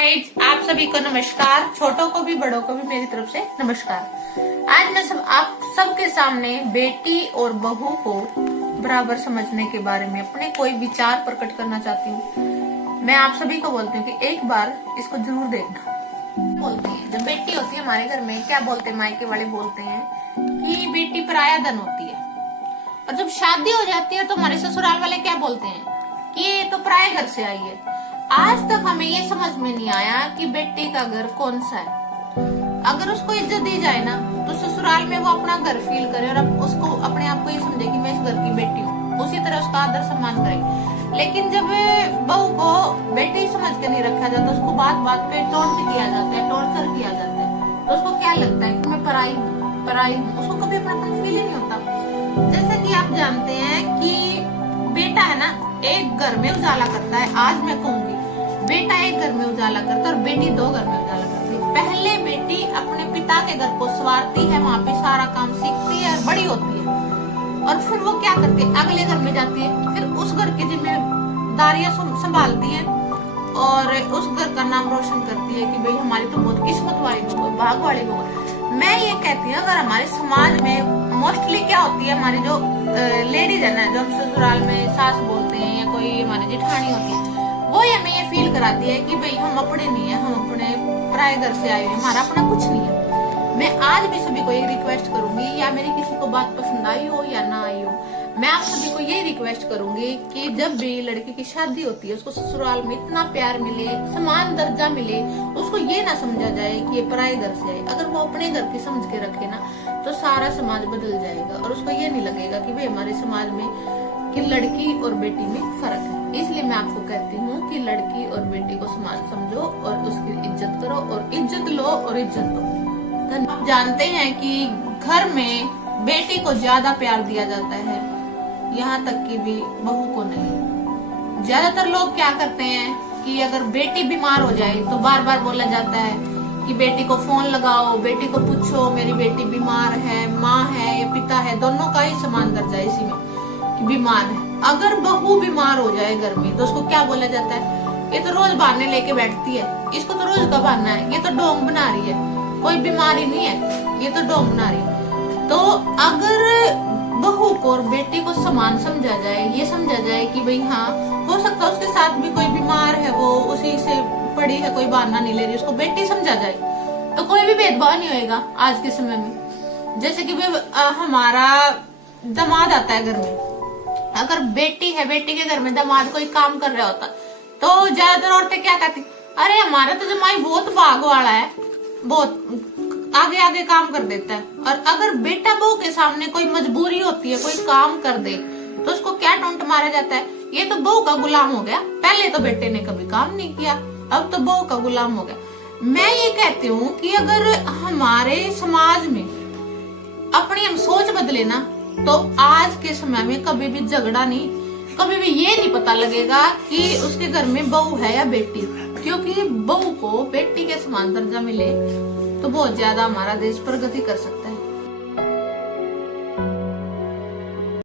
Guys, आप सभी को नमस्कार। छोटों को भी बड़ों को भी मेरी तरफ से नमस्कार। आज मैं आप सबके सामने बेटी और बहू को बराबर समझने के बारे में अपने कोई विचार प्रकट करना चाहती हूँ। मैं आप सभी को बोलती हूँ कि एक बार इसको जरूर देखना। बोलते हैं जब बेटी होती है हमारे घर में, क्या बोलते हैं, मायके वाले बोलते हैं कि बेटी पराया धन होती है। और जब शादी हो जाती है तो हमारे ससुराल वाले क्या बोलते हैं कि ये तो पराये घर से आई है। आज तक हमें ये समझ में नहीं आया कि बेटी का घर कौन सा है। अगर उसको इज्जत दी जाए ना तो ससुराल में वो अपना घर फील करे और उसको अपने आप को ये समझे कि मैं इस घर की बेटी हूँ, उसी तरह उसका आदर सम्मान करे। लेकिन जब बहू को बेटी समझ के नहीं रखा जाता, उसको बात बात पे टोंट किया जाता है, टॉर्चर किया जाता है, तो उसको क्या लगता है कि मैं पराई हूँ। उसको कभी अपना फील ही नहीं होता। जैसे कि आप जानते हैं कि बेटा है ना, एक घर में उजाला करता है। आज मैं कहूंगी बेटा एक घर में उजाला करता है और बेटी दो घर में उजाला करती है। पहले बेटी अपने पिता के घर को संवारती है, वहाँ पे सारा काम सीखती है और बड़ी होती है, और फिर वो क्या करती है, अगले घर में जाती है, फिर उस घर की जिम्मेदारियां संभालती है और उस घर का नाम रोशन करती है कि भाई हमारी तो बहुत किस्मत वाली बहू है, भाग वाली बहू है। मैं ये कहती हूँ अगर हमारे समाज में मोस्टली क्या होती है, हमारी जो लेडीज है ना, जो हम ससुराल में सास बोलते हैं या कोई हमारी जेठानी होती है, वो हमें ये फील कराती है कि भाई हम अपने नहीं है, हम अपने पराये घर से आए हुए, हमारा अपना कुछ नहीं है। मैं आज भी सभी को एक रिक्वेस्ट करूंगी, या मेरी किसी को बात पसंद आई हो या ना आई हो, मैं आप सभी को ये रिक्वेस्ट करूंगी कि जब भी लड़की की शादी होती है उसको ससुराल में इतना प्यार मिले, समान दर्जा मिले, उसको ये ना समझा जाए कि ये पराये घर से आई। अगर वो अपने घर की समझ के रखे ना तो सारा समाज बदल जाएगा और उसको ये नहीं लगेगा कि भाई हमारे समाज में कि लड़की और बेटी में फर्क है। इसलिए मैं आपको कहती हूँ कि लड़की और बेटी को समान समझो और उसकी इज्जत करो, और इज्जत लो और इज्जत दो। आप जानते हैं कि घर में बेटी को ज्यादा प्यार दिया जाता है, यहाँ तक कि भी बहू को नहीं। ज्यादातर लोग क्या करते हैं कि अगर बेटी बीमार हो जाए तो बार बार बोला जाता है कि बेटी को फोन लगाओ, बेटी को पूछो मेरी बेटी बीमार है, माँ है या पिता है, दोनों का ही समान दर्जा है इसी में कि बीमार है। अगर बहू बीमार हो जाए घर में तो उसको क्या बोला जाता है, ये तो रोज बहाने लेके बैठती है, इसको तो रोज का बहाना है, ये तो डोंग बना रही है, कोई बीमारी नहीं है, ये तो डोंग बना रही है। तो अगर बहू को और बेटी को समान समझा जाए, ये समझा जाए कि भाई हाँ हो सकता है उसके साथ भी कोई बीमार है, वो उसी से पड़ी है, कोई बहाना नहीं ले रही, उसको बेटी समझा जाए तो कोई भी भेदभाव नहीं होएगा आज के समय में। जैसे कि हमारा दामाद आता है घर में, अगर बेटी है, बेटी के घर में दामाद कोई काम कर रहा होता तो ज्यादातर औरतें क्या कहती, अरे हमारा तो जमाई बहुत भाग वाला है, बहुत आगे आगे काम कर देता है। और अगर बेटा बहू के सामने कोई मजबूरी होती है, कोई काम कर दे तो उसको क्या टोंट मारा जाता है, ये तो बहू का गुलाम हो गया, पहले तो बेटे ने कभी काम नहीं किया, अब तो बहू का गुलाम हो गया। मैं ये कहती हूँ कि अगर हमारे समाज में अपनी हम सोच बदले ना तो आज के समय में कभी भी झगड़ा नहीं, कभी भी ये नहीं पता लगेगा कि उसके घर में बहू है या बेटी, क्योंकि बहू को बेटी के समान दर्जा मिले तो बहुत ज्यादा हमारा देश प्रगति कर सकता है।